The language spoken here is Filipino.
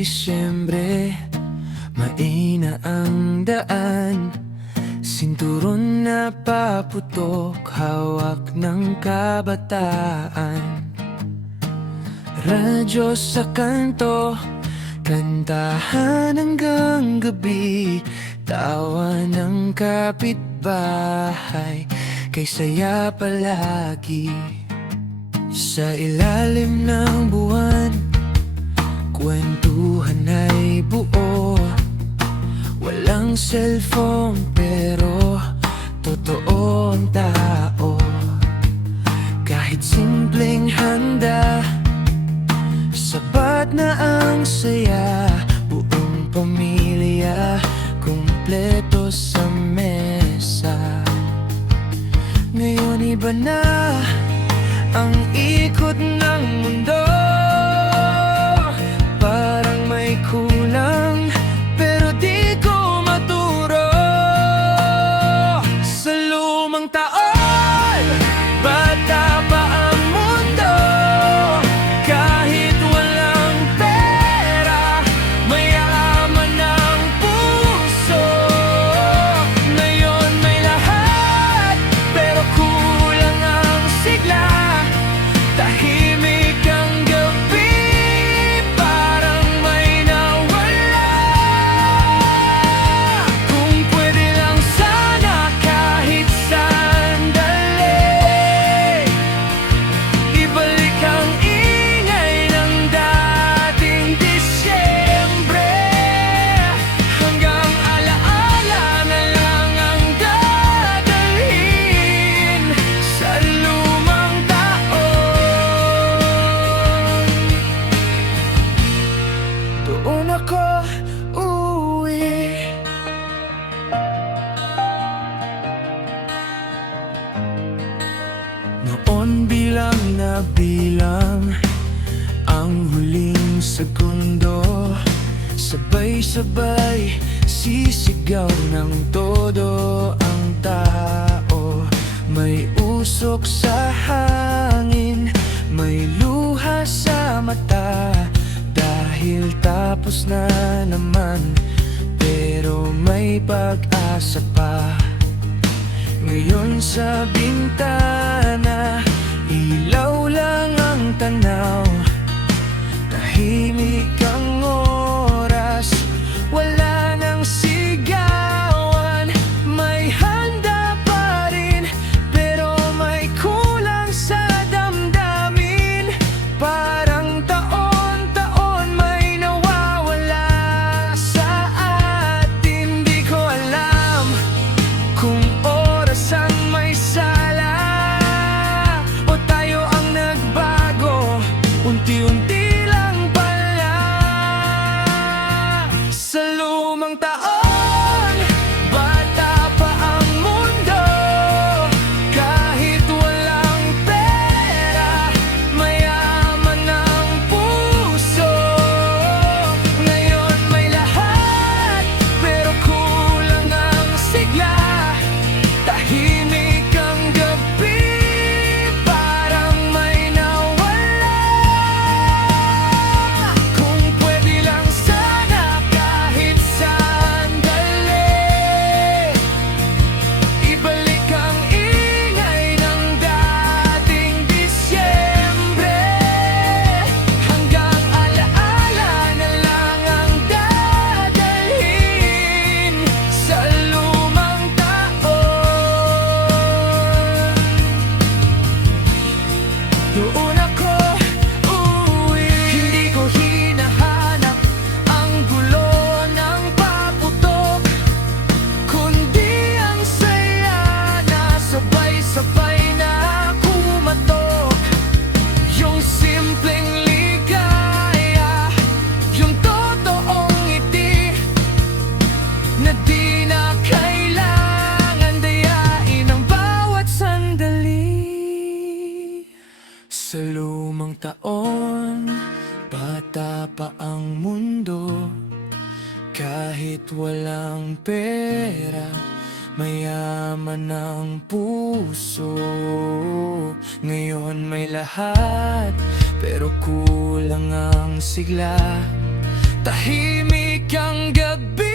Disyembre, maina ang daan. Sinturon na paputok, hawak ng kabataan. Radyo sa kanto, kantahan hanggang gabi. Tawa ng kapitbahay, kay saya palagi. Sa ilalim ng buwan, kwentuhan ay buo. Walang cellphone pero totoo ang tao. Kahit simpleng handa, sapat na ang saya. Buong pamilya, kumpleto sa mesa. Ngayon iba na ang ikot ng mundo. Parang may kulang, pero di ko maturo. Sa lumang taon, bata pa ang mundo. Kahit walang pera, mayaman ang puso. Ngayon may lahat, pero kulang ang sigla. Tahimik ang gabi, parang may nawala. Kung pwede lang sana kahit sandali, ibalik ang ingay ng dating Disyembre. Hanggang alaala na lang ang dadalhin sa lumang taon. Doon ako uuwi. Noon bilang na bilang ang huling segundo. Sabay-sabay sisigaw ng todo ang tao. May usok sa hangin, may luha sa mata. Dahil tapos na naman, pero may pag-asa pa. Ngayon sa bintana, ilaw lang ang tanaw. Tahimik ang oras, wala nang sigawan. May handa pa rin, pero may kulang sa damdamin. Parang taon-taon may nawawala sa atin. Di ko alam kung oras ang may sala o tayo ang nagbago, unti-unti lang pala. Sa lumang taon, bata pa ang mundo. Kahit walang pera, mayaman ang puso. Ngayon may lahat, pero kulang ang sigla. Tahimik ang gabi, parang may nawala. Kung pwede lang sana kahit sandali, ibalik ang ingay ng dating Disyembre. Hanggang alaala na lang ang dadalhin sa lumang taon. Doon ako uuwi. Hindi ko hinahanap ang gulo ng paputok, kundi ang saya na sabay-sabay na kumatok. Yung simpleng ligaya, yung totoong ngiti na di na kailangan dayain ang bawat sandali. Sa lumang taon, bata pa ang mundo. Kahit walang pera, mayaman ang puso. Ngayon may lahat, pero kulang ang sigla. Tahimik ang gabi